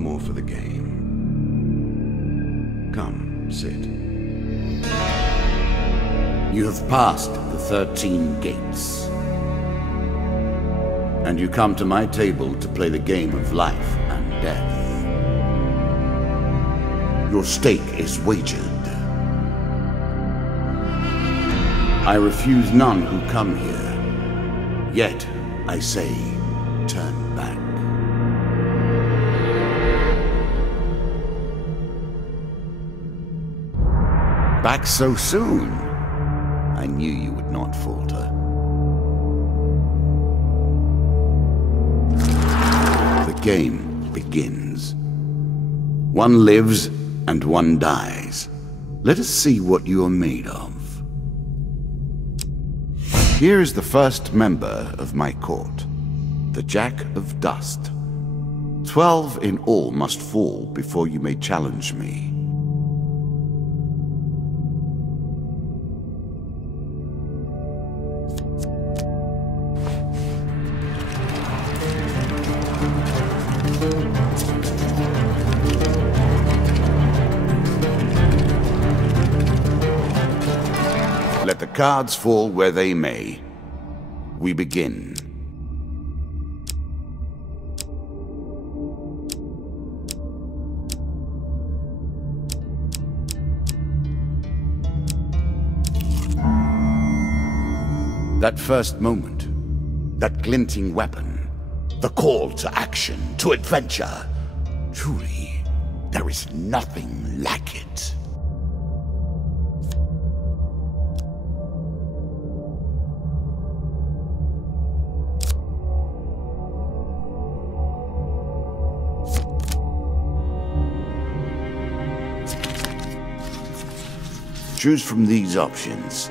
one more for the game. Come, sit. You have passed the 13 gates. And you come to my table to play the game of life and death. Your stake is wagered. I refuse none who come here. Yet, I say, turn back. Back so soon? I knew you would not falter. The game begins. One lives and one dies. Let us see what you are made of. Here is the first member of my court, the Jack of Dust. 12 in all must fall before you may challenge me. Let the cards fall where they may. We begin. That first moment, that glinting weapon, the call to action, to adventure. Truly, there is nothing like it. Choose from these options.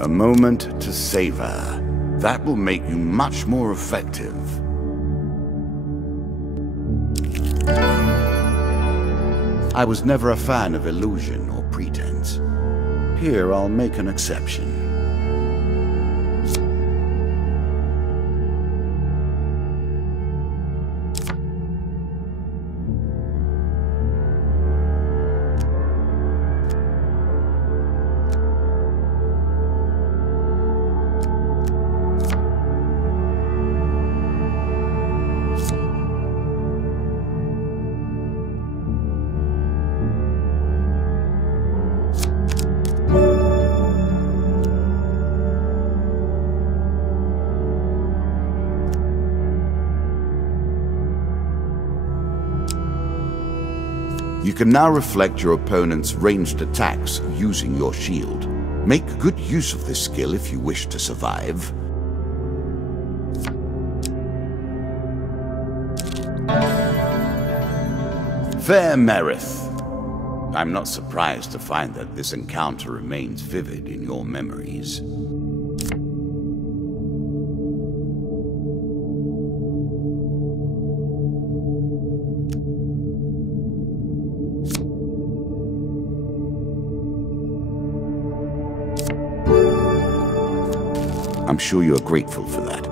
A moment to savor. That will make you much more effective. I was never a fan of illusion or pretense. Here, I'll make an exception. You can now reflect your opponent's ranged attacks using your shield. Make good use of this skill if you wish to survive. Fair Merith. I'm not surprised to find that this encounter remains vivid in your memories. I'm sure you are grateful for that.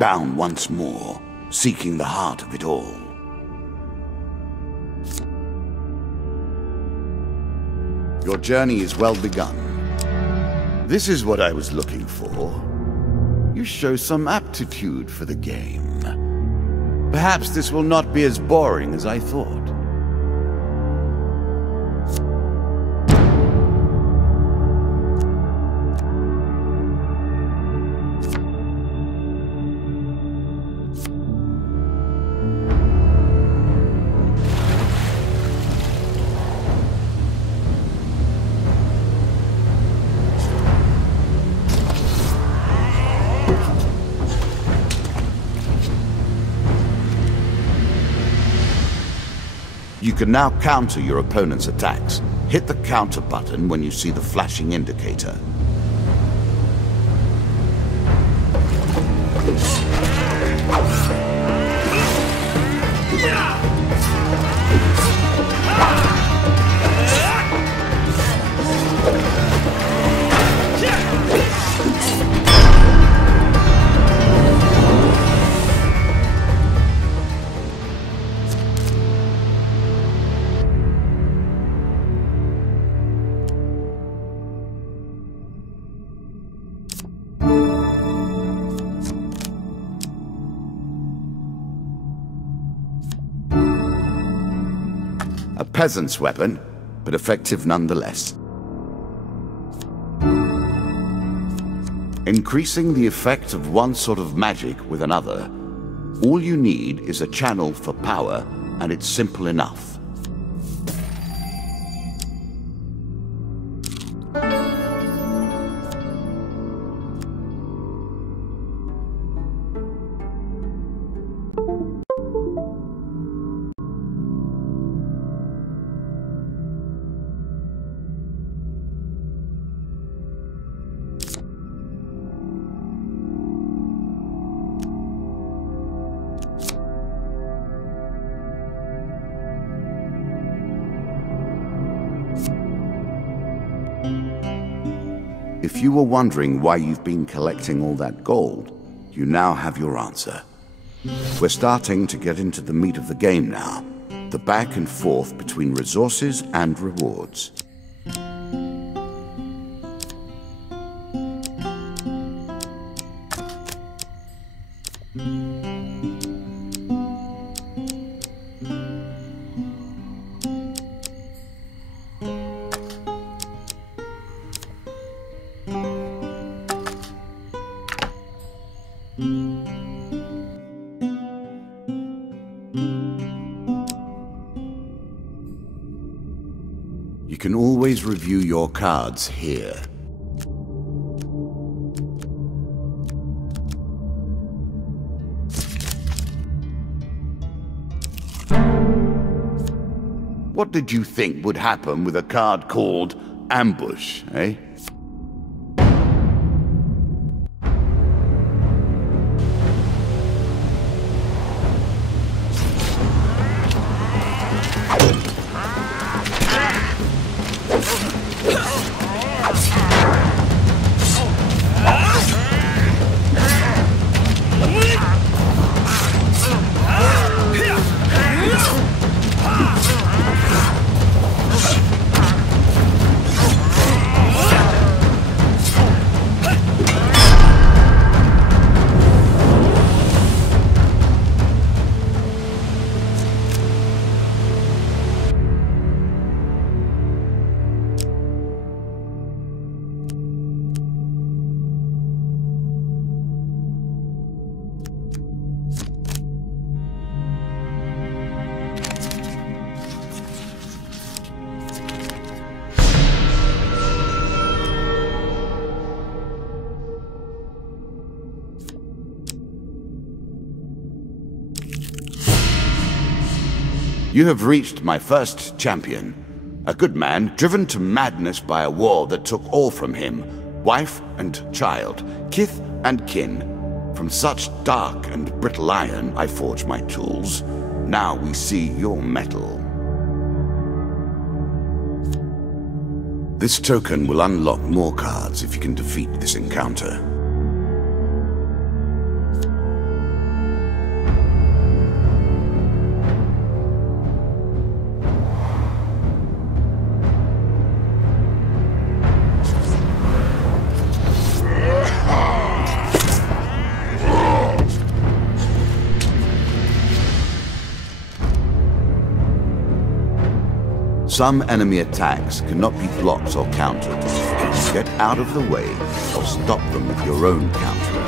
Bound once more, seeking the heart of it all. Your journey is well begun. This is what I was looking for. You show some aptitude for the game. Perhaps this will not be as boring as I thought. You can now counter your opponent's attacks. Hit the counter button when you see the flashing indicator. A peasant's weapon, but effective nonetheless. Increasing the effect of one sort of magic with another, all you need is a channel for power, and it's simple enough. If you were wondering why you've been collecting all that gold, you now have your answer. We're starting to get into the meat of the game now, the back and forth between resources and rewards. You can always review your cards here. What did you think would happen with a card called Ambush, eh? You have reached my first champion. A good man driven to madness by a war that took all from him. Wife and child, kith and kin. From such dark and brittle iron I forge my tools. Now we see your metal. This token will unlock more cards if you can defeat this encounter. Some enemy attacks cannot be blocked or countered. Get out of the way or stop them with your own counter.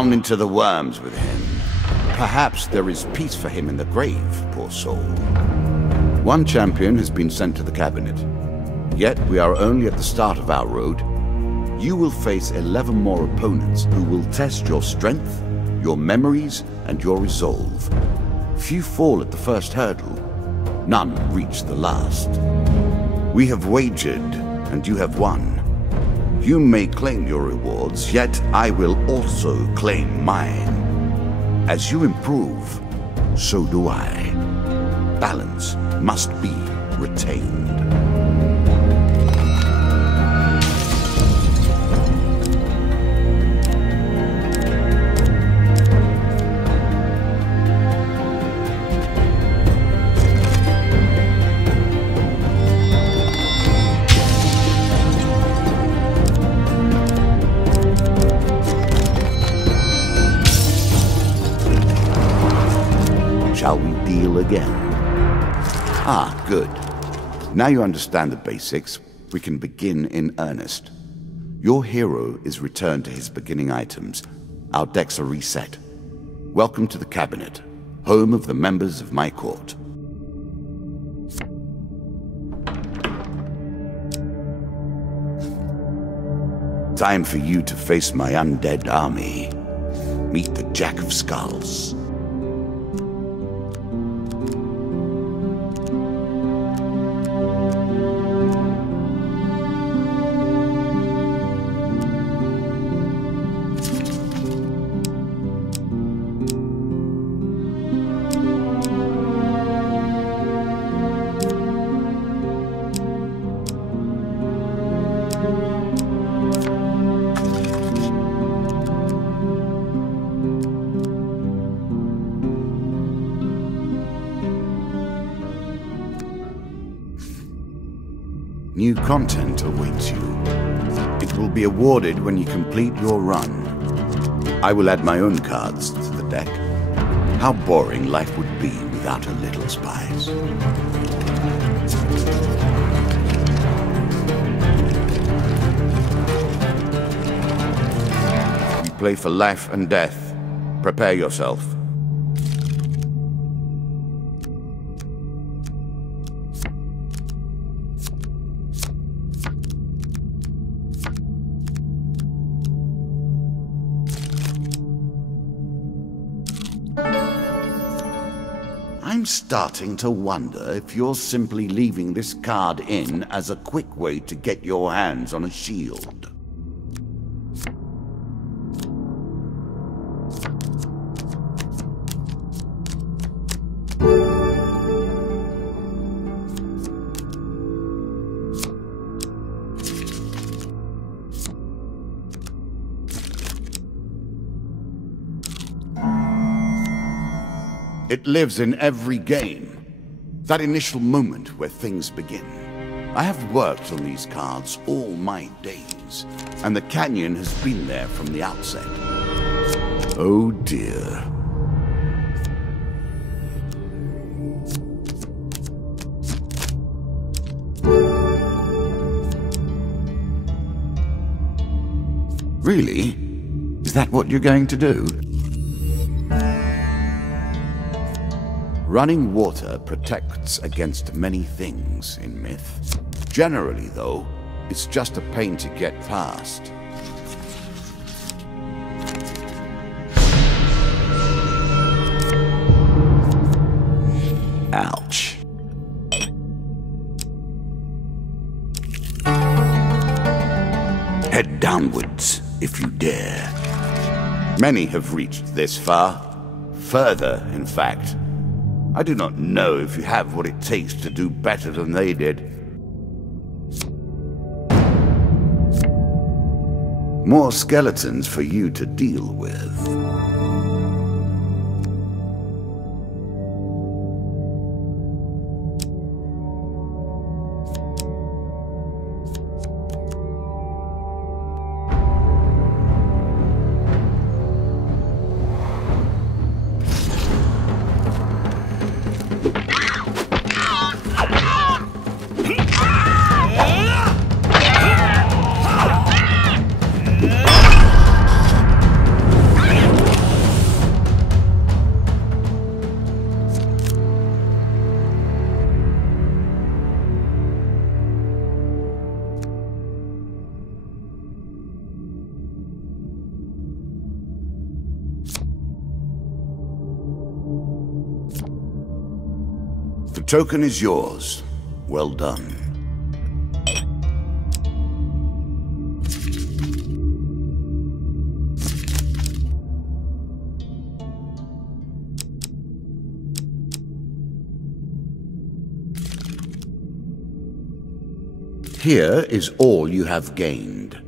Down into the worms with him. Perhaps there is peace for him in the grave, poor soul. One champion has been sent to the cabinet. Yet we are only at the start of our road. You will face 11 more opponents who will test your strength, your memories, and your resolve. Few fall at the first hurdle. None reach the last. We have wagered, and you have won. You may claim your rewards, yet I will also claim mine. As you improve, so do I. Balance must be retained. Shall we deal again? Ah, good. Now you understand the basics, we can begin in earnest. Your hero is returned to his beginning items. Our decks are reset. Welcome to the cabinet, home of the members of my court. Time for you to face my undead army. Meet the Jack of Skulls. New content awaits you. It will be awarded when you complete your run. I will add my own cards to the deck. How boring life would be without a little spice. We play for life and death. Prepare yourself. I'm starting to wonder if you're simply leaving this card in as a quick way to get your hands on a shield. It lives in every game. That initial moment where things begin. I have worked on these cards all my days, and the canyon has been there from the outset. Oh dear. Really? Is that what you're going to do? Running water protects against many things in myth. Generally, though, it's just a pain to get past. Ouch. Head downwards, if you dare. Many have reached this far. Further, in fact. I do not know if you have what it takes to do better than they did. More skeletons for you to deal with. The token is yours. Well done. Here is all you have gained.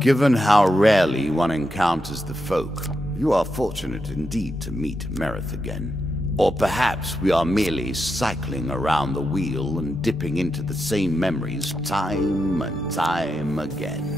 Given how rarely one encounters the folk, you are fortunate indeed to meet Merith again. Or perhaps we are merely cycling around the wheel and dipping into the same memories time and time again.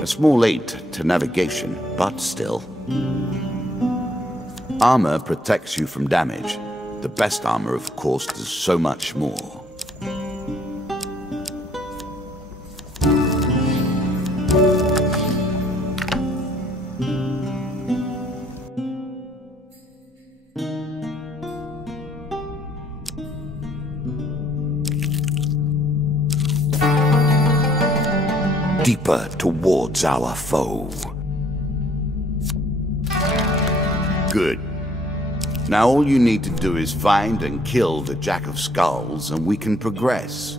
A small aid to navigation, but still. Armor protects you from damage. The best armor, of course, does so much more. Deeper towards our foe. Good. Now all you need to do is find and kill the Jack of Skulls, and we can progress.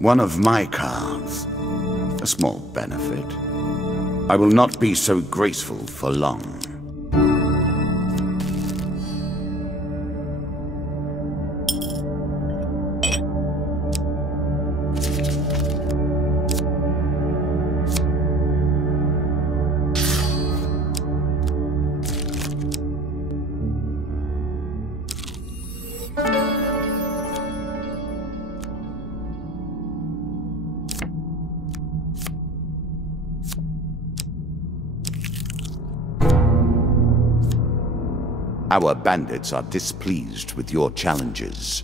One of my cards. A small benefit. I will not be so graceful for long. Our bandits are displeased with your challenges.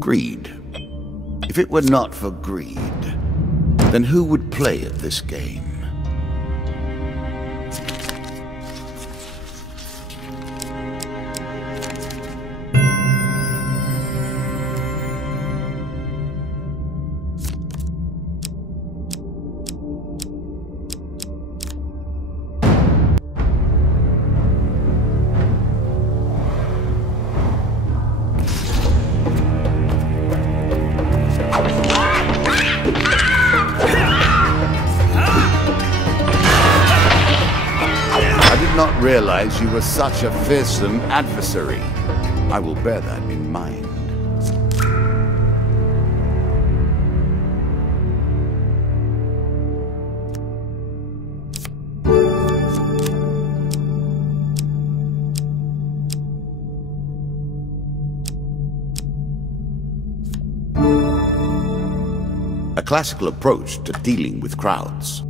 Greed. If it were not for greed, then who would play at this game? I did not realize you were such a fearsome adversary. I will bear that in mind. A classical approach to dealing with crowds.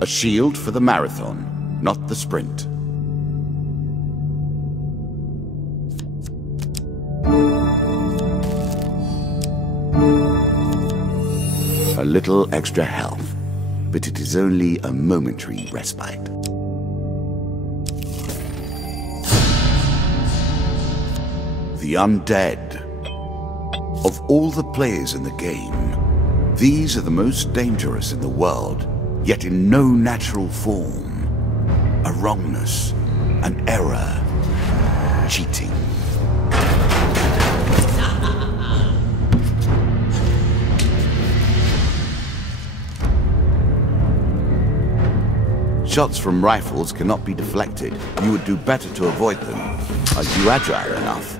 A shield for the marathon, not the sprint. A little extra health, but it is only a momentary respite. The undead. Of all the players in the game, these are the most dangerous in the world. Yet in no natural form. A wrongness, an error, cheating. Shots from rifles cannot be deflected. You would do better to avoid them. Are you agile enough?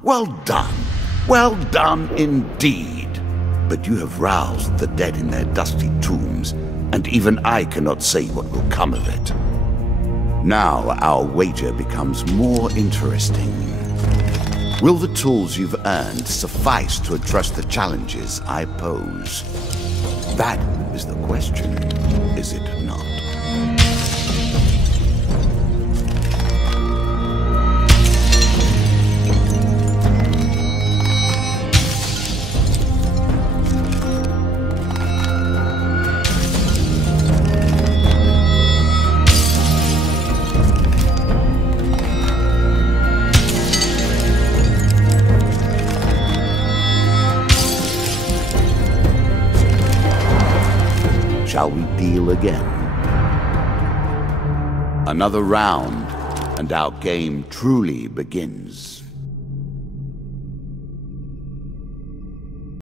Well done. Well done indeed. But you have roused the dead in their dusty tombs, and even I cannot say what will come of it. Now our wager becomes more interesting. Will the tools you've earned suffice to address the challenges I pose? That is the question, is it not? Shall we deal again? Another round, and our game truly begins.